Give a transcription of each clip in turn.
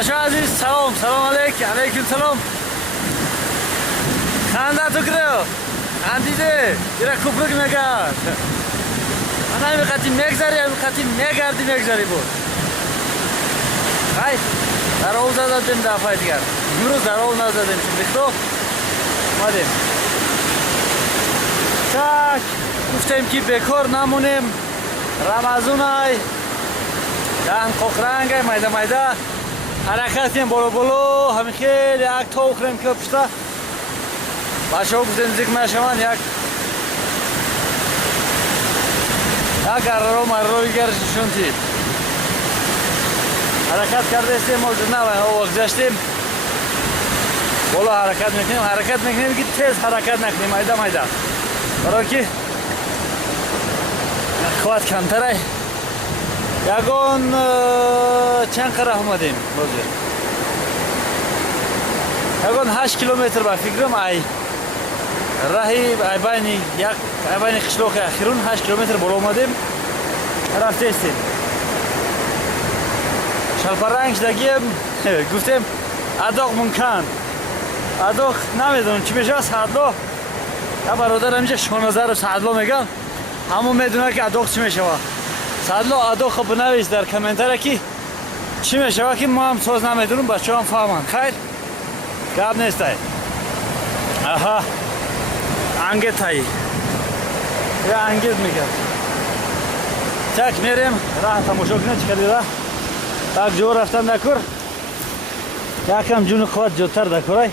بچه عزیز سلام علیکم سلام. خنده تو کرد خندیده دیره کوپرک نگرد. من همین خطی میگذاری همین خطی میگذاری بود. خیلی در آوز نزدیم دفعه دیگر. امروز در آوز نزدیم بخدو آمدیم. تک گفتیم که بکار نمونیم. رمضان های دهن قوقرنگ های میده حرکت کنیم بلو همین خیلی یک تا اخریم که پشته بچه ها گفتیم زیگ نشوند یک گره رو مروی گرششون تید حرکت کرده استیم موجود نباید آواز گذاشتیم بالا حرکت میکنیم که تیز حرکت نکنیم میده برای که قوت کمتر های یگان چند قره آمدیم بازی یگان 8 کیلومتر با فکرم ای راهی بین قشلاق اخیرون 8 کیلومتر بالا آمدیم رفته استیم شلپرنگ شدگیم گفتیم اداق ممکن اداق نمیدونم چی میشه سعدلو یا برادر همیشه شانزر و سعدلو میگن همون میدونه که اداق چی میشه سعدلو اداق خب بنویس در کامنتر کی چی میشه که ما هم سوز نمیدونم بچه هم فهمن خیر گاب نیست های آها انگت های یا انگت میگه چک میریم راه تماشا کنه چی کردی را tak جو رفتن دکر یکم جون خواهد جوتر دکرای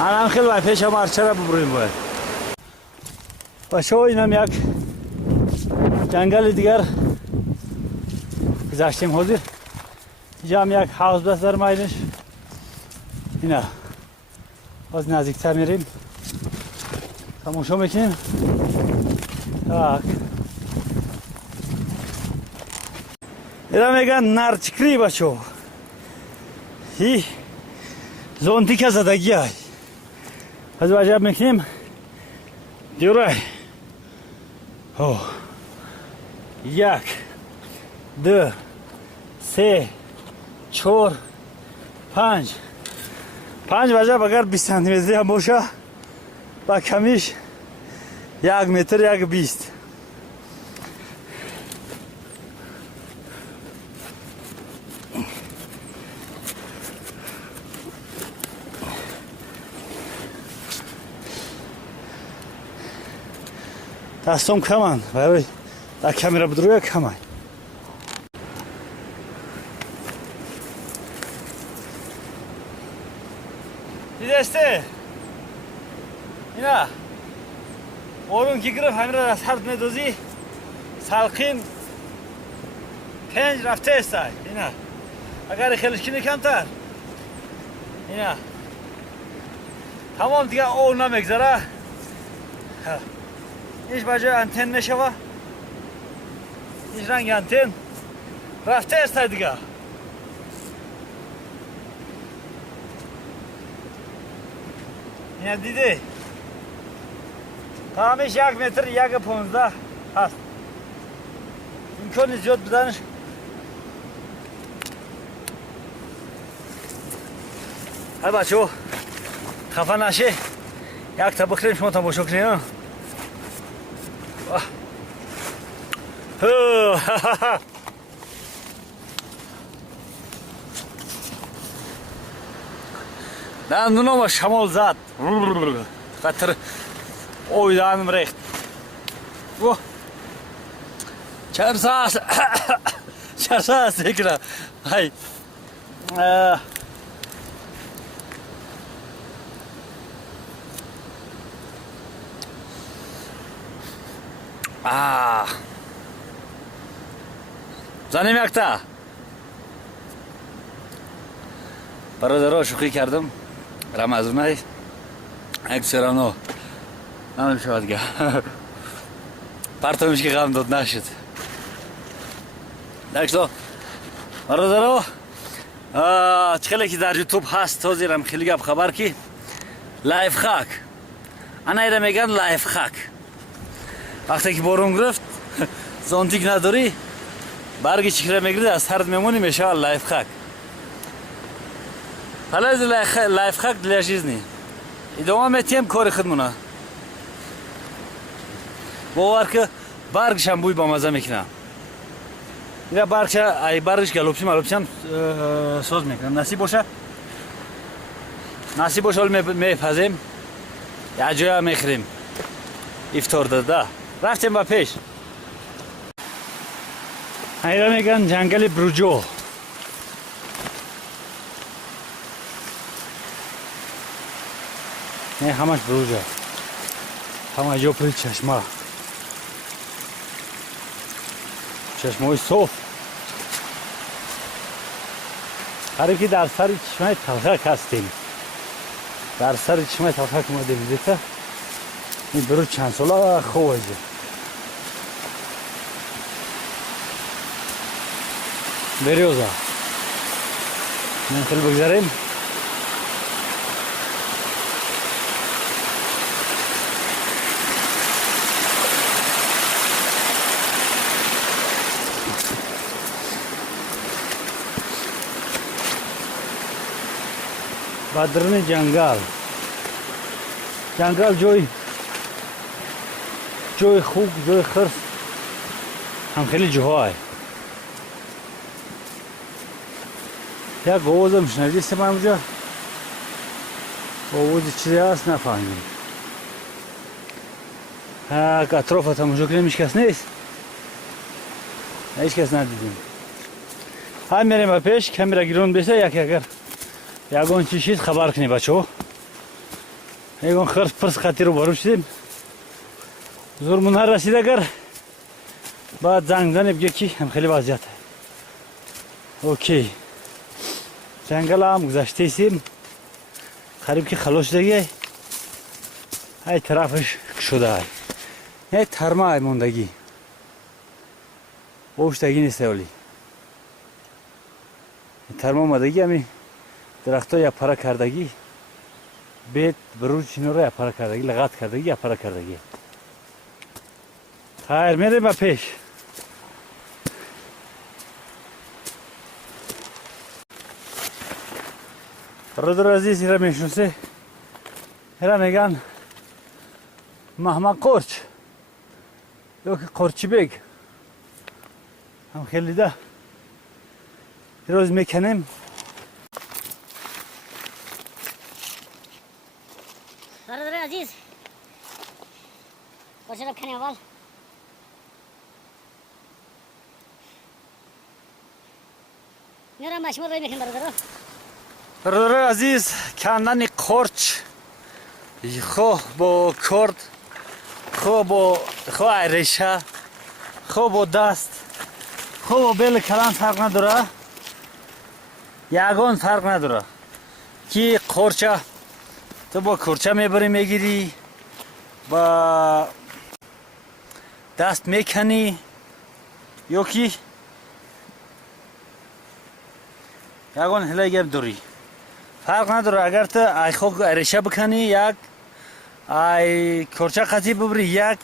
الان خیلی باید پیش هم ارچه را ببریم باید باشه اینم یک جنگل دیگر گذاشتیم حاضر اینجا هم یک حوض بس در ماینش اینا باز نزدیکتر میریم تماشا میکنیم tak اینا میگن نرچکری بچو هی زونتی که زدگی های از وجب میکنیم دیورای یک دو سه چور پنج وجب اگر 20 سانتیمتری هم باشه با کمیش 1 متر 1.20 دستم کمان برای در کامیرا بدروی کمان دیدسته اینا بارون که گرفت همین را سرد میدوزی سلقین پنج رفته است اینا اگر خیلیش کنی کمتر اینا تمام دیگه او نمیگذاره هیچ بجای انتن نشوه هیچ رنگ انتن رفته است دیگه اینا دیده تمامش 1 متر 1.15 هست امکان زیاد بدنش های بچه ها خفه نشه یک تا بخوریم شما تماشا کنیم دندونم شمال زد خطر اوی دهنم ریخت چند ساعت دیگه های زنیم یک تا برادرها شوخی کردم رمضان های یک سرانو نمیم شود گه پرتامش که غم داد نشد دکشتا برادرها چخیلی که در یوتیوب هست توزیرم خیلی گب خبر کی لایف خاک انا ایره میگن لایف خاک وقتی که بارون گرفت زونتیک نداری برگ چیکره میگیری از سرد میمونی میشه لایف خاک حالا از لایف خاک для жизни ادامه میتیم کار خودمونه باور که برگش هم بوی با مزه میکنه اینا برگش گلوپسیم سوز میکنه نصیب باشه میپزیم یا جای میخریم افطار داده رفتیم با پیش اینا میگن جنگل بروجو نه همش بروجه همه جا پری چشمه های صوف که در سر چشمه تلخک هستیم در سر چشمه تلخک اومده بیدیده این برو چند ساله خوب است بریوزا من خیلی بگذاریم بدرن جنگل جای خوب جای خرس هم خیلی جاهای یک آواز هم شنیدیستم اونجا آواز چیزی هست نفهمیم اطراف تماشا کنیم هیچ کس نیست هیچ کس ندیدیم هم میریم با پیش کمیرا گیرون بیسته اگر یگان چی شید خبر کنی بچه ها یگان خرس پرس خطی رو بارو شدیم زورمون هر رسید اگر بعد زنگ زنی بگه کی هم خیلی وضعیت اوکی جنگل هم گذشته ایستیم قریب که خلاص شدگی های طرفش شده های یه ترمه های موندگی اوشتگی نیسته ولی ترمه اومدگی همی درخت ها یا پره کردگی بیت بروج اینو رو یا پره کردگی لغت کردگی یا پره کردگی خیر میریم با پیش برادر عزیز ایره میشناسه ایره میگن محمد قرچ یا که قرچی بیگ هم خیلی ده روز میکنیم برادر عزیز قرچه رو کنیم اول میرم مشمول روی میکنیم برادر عزیز کندن قرچ خو با کرد خو ریشه خو با دست خو با بیل کلان فرق نداره یگان فرق نداره که قرچه تو با قرچه میبری میگیری با دست میکنی یا که یگان هلگم دوری فرق نداره اگر تو ای خو ریشه بکنی یک ای کرچه قطی ببری یک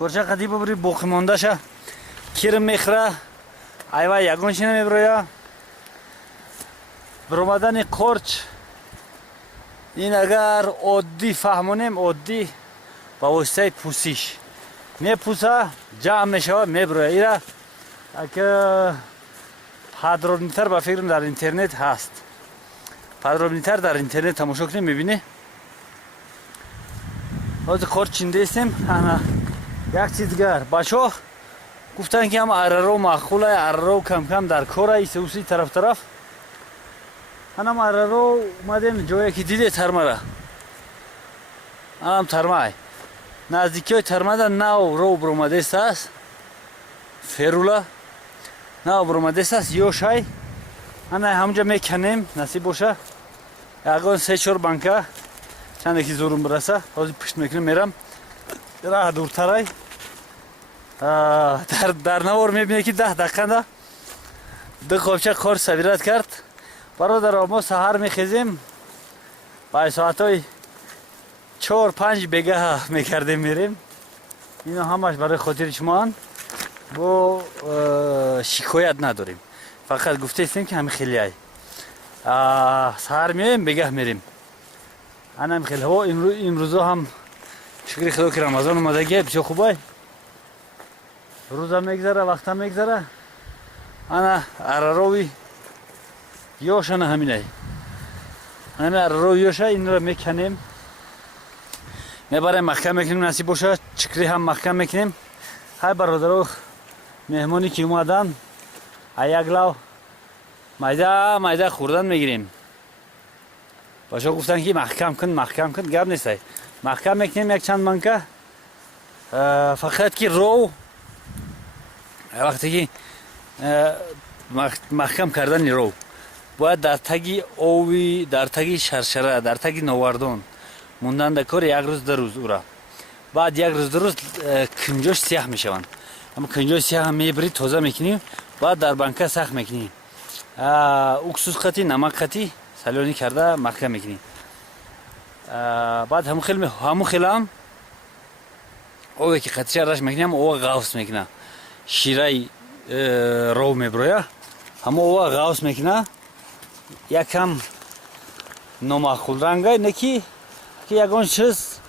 کرچه قطی ببری باقی مانده شه کیرم میخره ایوه یگانش نمیبره برآمدن قرچ این اگر عادی فهمونیم عادی با واسطه پوسیش میپوسه جمع میشه میبره ایره اگه پادرومیتر با فکرم در اینترنت هست پادرومیتر در اینترنت تماشا کنیم میبینی از قرچ چینده استیم انا یک چیز دیگر بچه گفتن که هم اررو معقوله اررو کم کم در کار ایسوسی طرف هم اررو اومدیم جایی که دیده ترمه را هم ترمه نزدیکی های ترمه در نو رو برامده است فرولا نو برامده است یوشای همونجا میکنیم نصیب باشه یکان 3-4 بانکه چند یکی زورم برسه حاضر پشت میکنیم میرم راه دورترای در نوار میبینه که 10 دقیقه دو خوابچه کار سویرت کرد برادر ما سحر میخیزیم با ساعتای 4-5 بیگه میکردیم میریم اینا همش برای خاطر شما бо шикоят надорем. Фақат гуфтаистем ки ҳамин хелиай саҳар меоем бегаҳ мерем. Анам хел ҳаво имрӯзо ҳам шукри худо ки рамазон омадагиай бисёр хубай. Рӯза мегзара, вақта мегзара. Ана арарови ёшана ҳаминай. Ана арарови ёша инро меканем. Мебарем маҳкам мекунем насиб боша. Чикри ҳам маҳкам мекунем. Ҳай бародаро меҳмоне ки омадан як лав майда хӯрдан мегирем. бошо гуфтанд ки маҳкам кун гап нестай. Маҳкам мекунем як чанд банка. Фақат ки ров вақте ки маҳкам кардани ров бояд дар таги ови, дар таги шаршара, дар таги новардон мондан дар кор як рӯз ду рӯз ура. Баъд як рӯз ду рӯз кинҷош сиёҳ мешаванд. Ама кинҷои сиёҳ мебарӣ тоза мекунӣ, баъд дар банка сахт мекунӣ. уксус қатӣ, намак қатӣ салёнӣ карда маҳкам мекунӣ. баъд ҳамун хелам ове ки қатиша раш мекунам, ова ғафс мекуна. Шираи ров меброя. Ҳамун ова ғафс мекуна. Якам номахулранга неки ягон чиз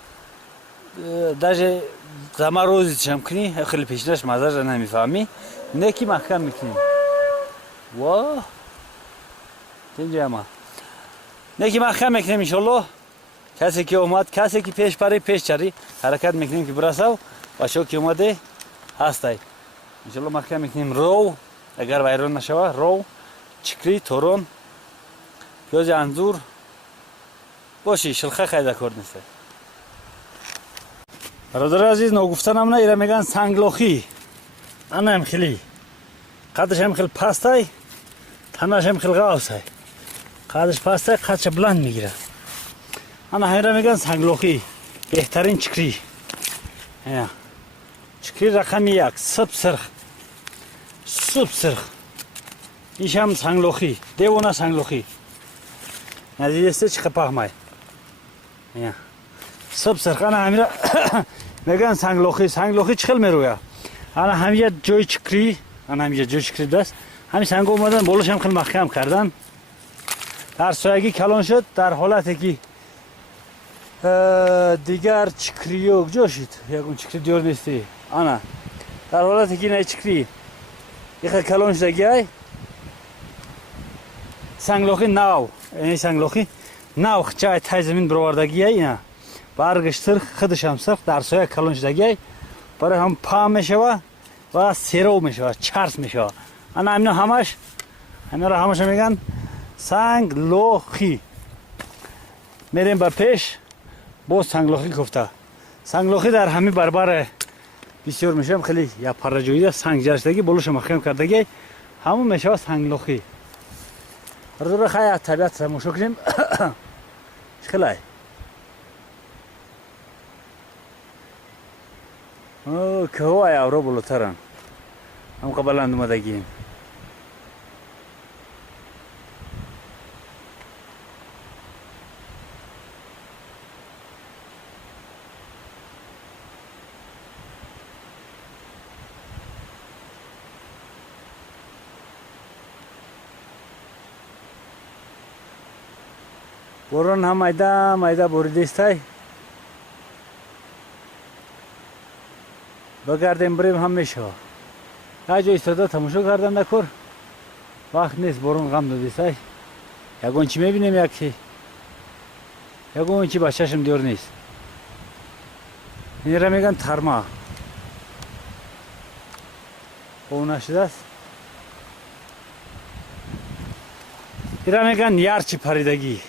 даже заморозишам кунӣ, хеле пешинаш мазажа намефаҳмӣ. Неки маҳкам мекунем. Ва тинҷама. Неки маҳкам мекунем иншоллоҳ. Касе ки омад, касе ки пеш пари, пеш чари ҳаракат мекунем ки бирасав. Бачаҳо ки омаде ҳастай. Иншоллоҳ маҳкам мекунем ров, агар вайрон нашава, ров, чикри, торон, пиёзи анзур. Боши, шилха қайда кор нестай. бародари азиз, ногуфтанам на ира меган санглохӣ. Анаам хеле қадршам хел пастай, танашам хел ғавсай. қадрш пастай, қадша бланд мегира. Ана ҳамира меган санглохӣ. Беҳтарин чикри. Чикри рақами 1 суб сирх. Ишам санглохӣ, девона санглохӣ. Надидесте чиқа паҳмай. Суб сирх. Ана ҳамира меган санглохӣ. Санглохӣ чӣ хел мерӯя? Ана ҳамия ҷои чикри, ана ҳамия ҷои чикри даст. Ҳами санго омадан болошам хел маҳкам кардан. Дар соягӣ калон шуд, дар ҳолате ки дигар чикриё куҷо шуд? Ягон чикри дёр нести. Ана дар ҳолате ки ина чикри иха калон шудагиай санглохӣ нав, ин санглохӣ нав хчай тай замин бировардагиай ина баргаш сирх, хидашам сирх, дар соя калон шудагиай барои ҳам паҳм мешава ва серов мешава, чарс мешава. Ана ҳамино ҳамаш, ҳамиро ҳамаша меган санглохӣ. мерем ба пеш. боз санглохӣ гуфта. Санглохӣ дар ҳами барбар бисёр мешавам хеле як парраҷоида санг ҷаршдаги болоша маҳкам кардаги ҳамон мешава санглохӣ. бародаро хай табиат тамошо кунем. хелай кӯҳои авро болотаранд. ҳамқа баланд омадагием. борон ҳам майда боридестай. багардем бирем ҳам мешава. як ҷо истода тамошо кардан накор. вақт нест, борон ғам додестай. ягон чӣ мебинем, ягон чӣ ба чашм дёр нест. инра меган тарма. овна шудааст. инра меган ярчи паридагӣ.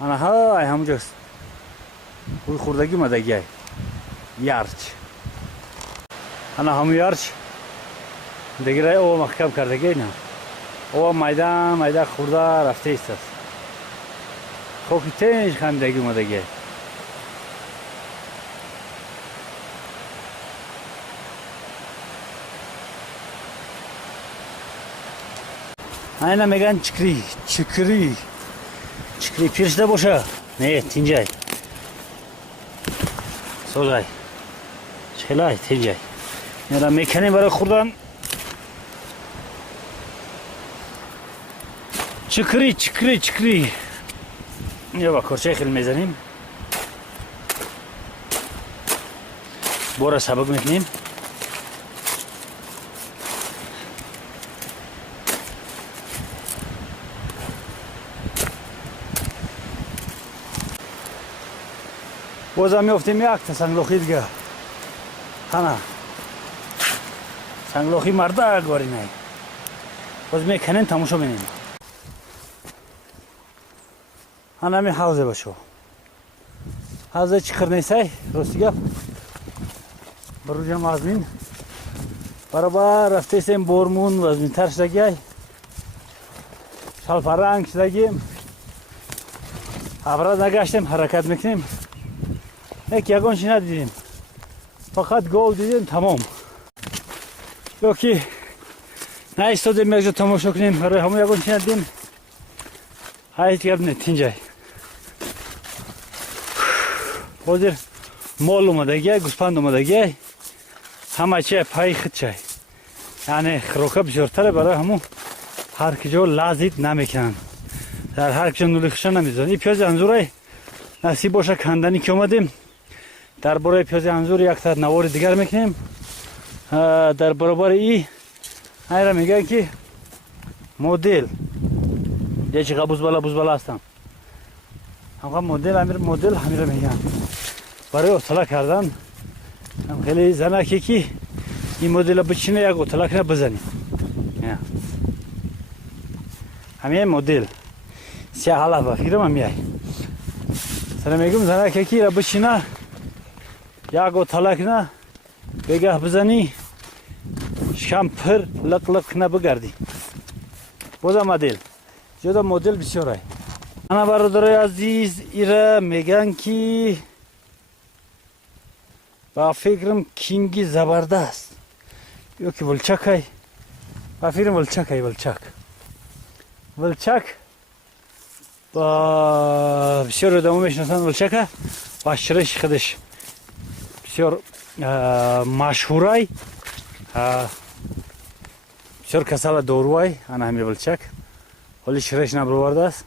ана ҳай ҳамуҷост. рӯи хӯрдагӣ омадагиай. ярч. ана ҳамун ярч. дегира ова маҳкам кардагиай на. ова майда хӯрда рафтаистаст. хоки тенҷ хамидагӣ омадагиай. айна меган чикри. Чикри пиршда боша. Не, тинҷай. созай. Чилай тинҷай. میرا میکنیم برای خوردن. چکری چکری چکری. یا با کرچه خیلی میزنیم. بورا سبک میکنیم. بازم میافتیم یک تا سنگلاخی دیگه. خانه سنگلاخی مرده گاری نه. باز میکنیم تماشا بینیم. خانه می حوزه باشو. حوزه چکر نیسته راستی گفت. برو جمع آزمین برابر رفته سیم برمون و آزمین تر شدگی شال فرنگ شدگیم ابراز نگشتیم حرکت میکنیم یکونشی ندیدیم فقط گل دیدیم تمام یکی نایستادیم یک جا تماشا کنیم برای همون یکونشی ندیدیم هایت گرد نتینجای بازیر مال اومده گیه گوسپند اومده گیه همه چه پای خود چه یعنی خروکه بزرگتره برای همون هر کجا لازید نمیکنن در هر کجا نولی خشن نمیزن این پیاز انزوره نصیب باشه کندنی که اومدیم در برای پیاز انزور یک تا نوار دیگر میکنیم در برابر ای را میگن که مدل یه چی بوز بالا هستم همه مدل همین را میگن برای اطلاع کردن هم خیلی زنکی که این مدل بچینه یک اطلاق نه بزنیم همین مدل سیاه حالا فکرم هم میای سر میگم زنکی که را بچینه یک اطلاق نه بگه بزنی شکم پر لق لق نه بگردی بازم مدل جدا مدل بسیاره انا برادرای عزیز ایره میگن که با فکرم کینگی زبردست یکی ولچک های با فکرم ولچک های ولچک با بسیار ادامه میشناسن ولچک ها با شرش خودش بسیار مشهور های بسیار کسال دوروی انا همی ولچک ولی شرش نبروارده است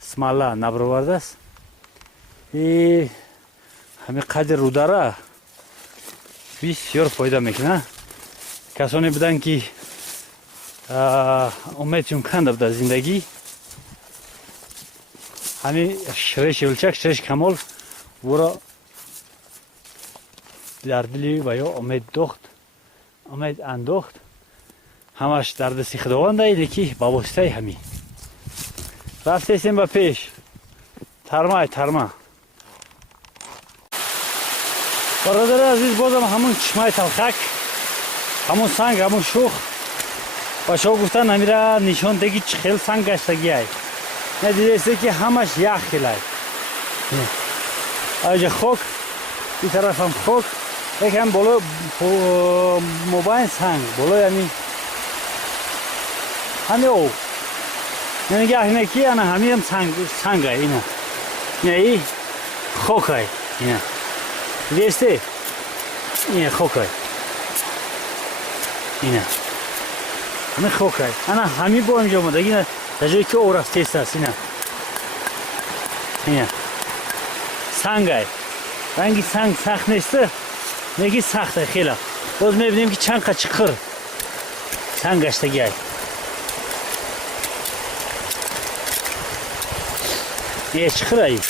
سمالا نبروارده است همی قدر رو داره بسیار فایده میکنه کسانی بودن که امیدشون کنده بود زندگی همین شرش ولچک شرش کمال ورا در دلی و یا امید دخت امید اندوخت همش در دستی خداوند اینه که با واسطه همین رفته سیم با پیش ترمه برادر عزیز بازم همون چشمای تلخک همون سنگ همون شوخ باشا گفتن همیره نشان دگی خیلی سنگ گشتگی های ندیده ایسته که همش یخ خیلی های آجا خوک این طرف هم خوک یکم بالا موبایل سنگ بالا یعنی همه او یعنی گه اینه که همه هم سنگ های اینه یعنی خوک های اینه دیسته اینه خوک های اینه همه خوک های همه با اینجا اومده اینه در جایی که او رفته است اینه سنگ های رنگی سنگ سخت نیسته میگی سخته خیلی باز میبینیم که چند قد چکر سنگ گشتگی های یه چکر هایی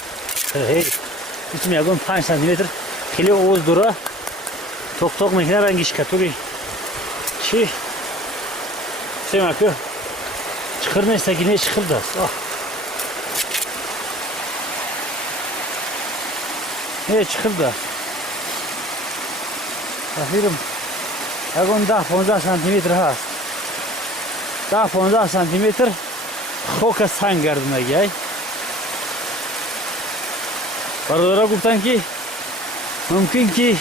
میتونم یکون 5 سانتیمتر خیلی اوز دوره توق توق میکنه رنگیش کتوری چی؟ سیما که چکر نیسته که نه چکر دست نه چکر دست تفیرم یکون 10-15 سانتیمتر هست 10-15 سانتیمتر خوک سنگ گردونه گی برادرها گفتن که ممکن که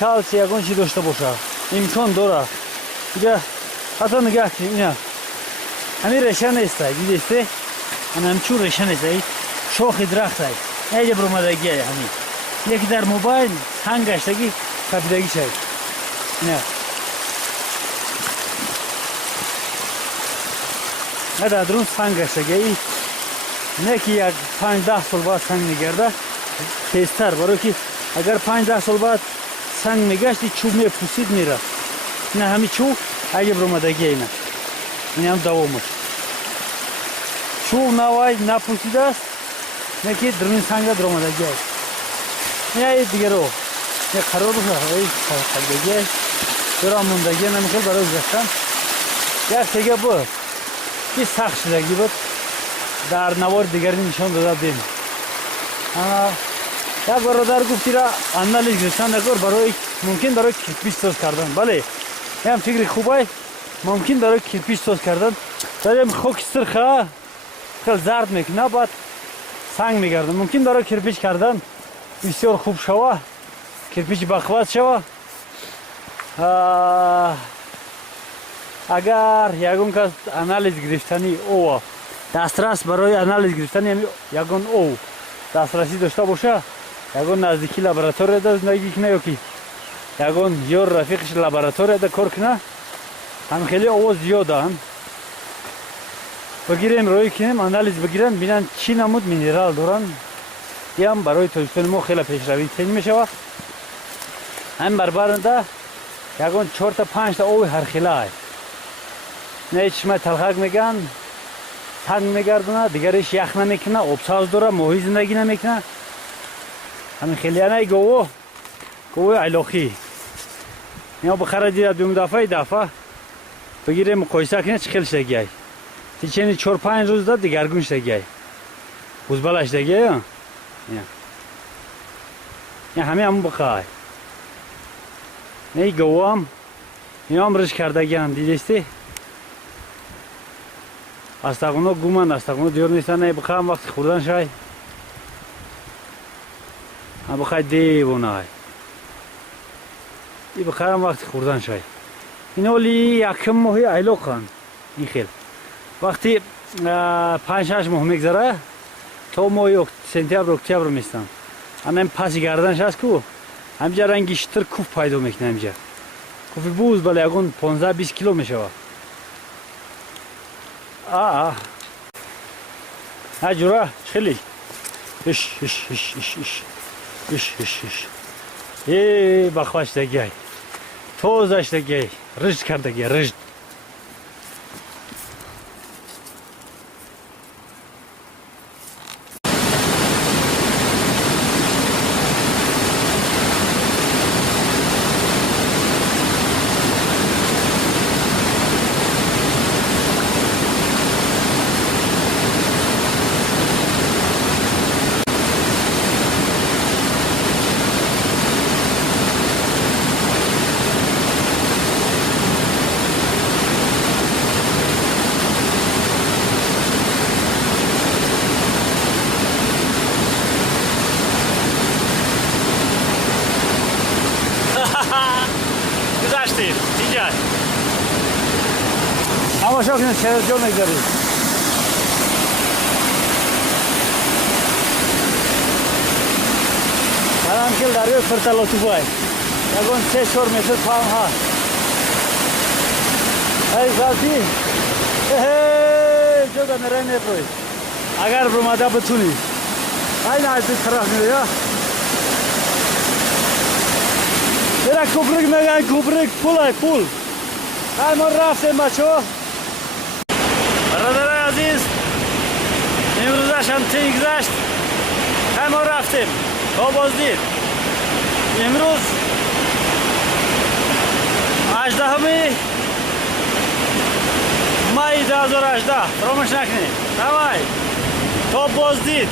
کلچه یکون چی داشته باشه امکان داره دیگه حتی نگاه کنیم اینا همین رشن نیسته دیدیسته همچون رشن نیسته شاخ درخت های اینجا برمدگی های همین یکی در موبایل سنگ گشتگی کپیدگی شد نه نه در درون سنگ گشتگی نه که یک 5-10 سال بعد سنگ میگرده تیزتر، برای که اگر 5-10 سال بعد سنگ میگشتی چوب میپوسید میره. نه همین چوب اگه برامدگی اینه، این هم دوامش چوب نوای نپوسیده است، نه که درون سنگ درآمدگی است. نه دیگه رو نه قرار بود های خلقگی است درام موندگی نمیخواد برای گذاشتن. یک دیگه بود که سخت شدگی بود در نوار دیگری نشان داده دیم. یک برادر گفتی را انالیز گرفتن نکر برای ممکن برای کیرپیچ ساز کردن. بله هم فکر خوبه، ممکن برای کیرپیچ ساز کردن. داریم خاک سرخه خیلی زرد میکنه بعد سنگ میگردن. ممکن برای کیرپیچ کردن بسیار خوب شوه، کیرپیچ بقوت شوه. اگر یگون کس انالیز گرفتنی او دسترس برای انالیز گرفتنی یگون او دسترسی داشته باشه، یگون نزدیکی لابراتوری ده زندگی کنه یا کی یگون یور رفیقش لابراتوری ده کار کنه، هم خیلی او زیاده هم بگیریم روی کنیم انالیز بگیرن بینن چی نمود مینرال دارن. یه هم برای تولیدات ما خیلی پیشروی تنگ میشه. هم بربرنده یگون 4-5 تا اوی هر خیلی نه چشمه تلخک میگن تنگ میگردونه، دیگرش یخ نمیکنه، آبساز داره، ماهی زندگی نمیکنه. همین خیلی نه گوه علاقی یا بخره دیده دوم دفعه بگیره مقایسه کنه چه خیلی شدگی های تیچه 4-5 روز داد دیگرگون شدگی های بزبال شدگی های یا همون بخواه نه گوه هم این هم رش کردگی هم دیدستی استقونا گومن استقونا دیور نیستن. نه بخواه وقت خوردن شای هم بخواه دیوونه های ای بخواه وقت خوردن شای این اولی یکم ماهی ایلو کن. این خیل وقتی 5-6 ماه میگذره تا ماهی سنتیبر اکتبر میستن هم پس گردنش هست که همجا رنگی شتر کوف پیدا میکنه. همجا کوفی بوز بله یکون 15-20 کیلو میشه. جورا خیلی بخواش دگی توزش دگی رشد کردگی رشد گذاشتیم اینجا تماشا کنید چه جا میگذارید. الان که دریای فرتالاتوبای یکون 3-4 متر پایین هست. ای زالتی جدا نره نپوید اگر برماده بتونید این عزیز طرف میره یا برای کوبرگ میگن کوبرگ پول های ما رفتیم بچه برادر عزیز امروزش هم تین گذشت های ما رفتیم تا بازدید امروز 18 مای 2018 فراموش نکنید تا بازدید